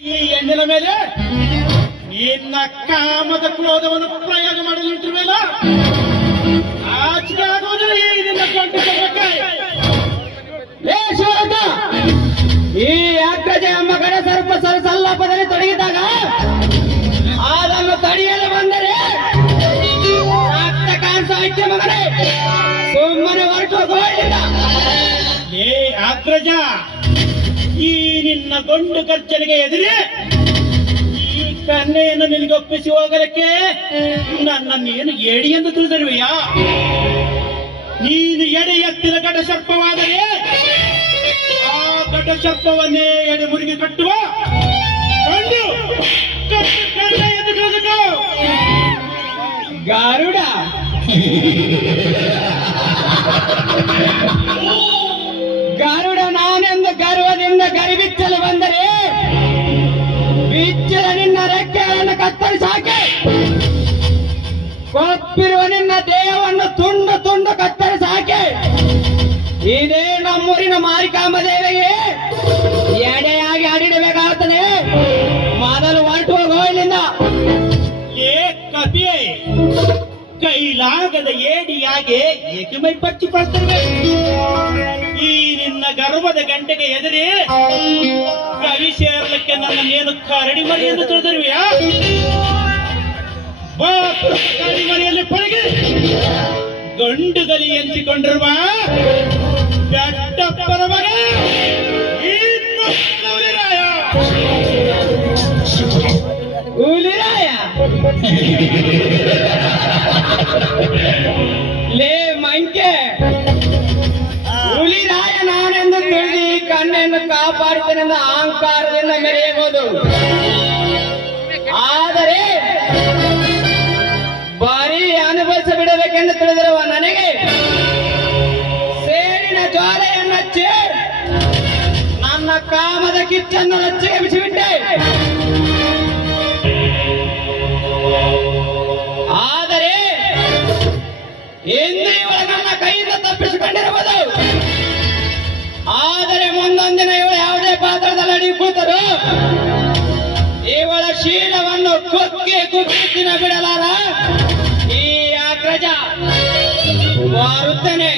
ಈ ಹೆಣ್ಣಿನ ಮೇಲೆ ನಿನ್ನ ಕಾಮದ ಕ್ರೋಧವನ್ನು ಪ್ರಯೋಗ ಮಾಡಲು ನಿಂತಿರುವೆಲ್ಲ ಆಚೆ ಆಗೋದಿಲ್ಲ. ಈ ನಿನ್ನ ಈ ಅಗ್ರಜ ಎಂಬ ಗಡ ಸರ್ಪ ಸಲ್ಲಪದಲ್ಲಿ ತೊಡಗಿದಾಗ ಅದನ್ನು ತಡೆಯಲು ಬಂದರೆ ರಕ್ತ ಕಾಣಿಸ ಮಗನೇ, ಸುಮ್ಮನೆ ಹೊರಟು ಹೋಗಲಿಲ್ಲ. ಏ ಅಗ್ರಜ, ಈ ನಿನ್ನ ಗೊಂಡು ಗರ್ಜನೆಗೆ ಎದುರಿ ಈ ಕನ್ನೆಯನ್ನು ನಿನಗೊಪ್ಪಿಸಿ ಹೋಗಲಿಕ್ಕೆ ನನ್ನನ್ನೇನು ಏಡಿ ಎಂದು ತಿಳಿದಿರುವೆಯಾ? ನೀನು ಎಡೆ ಎತ್ತಿನ ಘಟ ಸರ್ಪವಾದರೆ ಆ ಘಟ ಸರ್ಪವನ್ನೇ ಎಡೆ ಮುರುಗಿ ಕಟ್ಟುವ ಗೊಂಡು ಕನ್ನೆ ಎಂದು ತಿಳಿದುಕೋ. ಗಾರುಡ, ಗಾರುಡ ನಾನೆಂದು ಗರ್ವದಿಂದ ಗರಿಬಿಚ್ಚಲು ಬಂದರೆ ಬಿಚ್ಚಲ ನಿನ್ನ ರೆಕ್ಕೆಗಳನ್ನು ಕತ್ತರಿಸಿ ಹಾಕಿ ಕೊಪ್ಪಿರುವ ನಿನ್ನ ದೇಹವನ್ನು ತುಂಡು ತುಂಡು ಕತ್ತರಿಸಿ ಹಾಕಿ ಇದೇ ನಮ್ಮೂರಿನ ಮಾರಿಕಾಂಬ ದೇವಿಗೆ ಎಡೆಯಾಗಿ ಆಡಿಡಬೇಕಾಗುತ್ತದೆ. ಮೊದಲು ಹೊರಟು ಹೋಗೋಲಿಂದ. ಏ ಕಪಿಯೇ, ಕೈಲಾಗದ ಏಡಿಯಾಗೆ ಏಕೆ ಮೈ ಪಚ್ಚಿ ಪಡ್ತವೆ? ಈ ನಿನ್ನ ಗರ್ಭದ ಗಂಟೆಗೆ ಎದುರಿ ಕವಿ ಸೇರಲಿಕ್ಕೆ ನನ್ನನ್ನೇನು ಕರಡಿ ಮರಿ ಎಂದು ತಿಳಿದಿರುವೆಯಾ? ಕರಡಿ ಮರಿಯಲ್ಲಿ ಪಳಗಿ ಗಂಡುಗಲಿ ಎಂಚಿಕೊಂಡಿರುವ ಬೆಟ್ಟಪ್ಪನ ಮಗ ಇನ್ನು ಹುಲಿರಾಯ. ಹುಲಿರಾಯ ಲೇ ಮಂಕೆ, ಹುಲಿರಾಯ ನಾನೆಂದು ತಿಳಿದು ಈ ಕಣ್ಣನ್ನು ಕಾಪಾಡುತ್ತೇನೆಂದ ಅಹಂಕಾರದಿಂದ ಮೆರೆಯಬಹುದು. ಆದರೆ ಬರೀ ಅನುಭವಿಸ ಬಿಡಬೇಕೆಂದು ತಿಳಿದಿರುವ ನನಗೆ ಸೇರಿನ ಜ್ವಾಲೆಯನ್ನಚ್ಚಿ ನನ್ನ ಕಾಮದ ಕಿಚ್ಚನ್ನು ರಚ್ಚಿಗೆ ಬಿಸಿಬಿಟ್ಟೆ. ಆದರೆ ಎಂದು ಇವಳ ನನ್ನ ಕೈಯಿಂದ ತಪ್ಪಿಸಿಕೊಂಡಿರಬಹುದು. ಆದರೆ ಮುಂದೊಂದಿನ ಇವಳು ಯಾವುದೇ ಪಾತ್ರದಲ್ಲಿ ಅಡಿ ಕೂತರು ಇವಳ ಶೀಲವನ್ನು ಕುಕ್ಕಿ ಕುಕ್ಕಿನ ಬಿಡಲಾರ ಈ ಅಗ್ರಜ ಮಾರುತ್ತೇನೆ.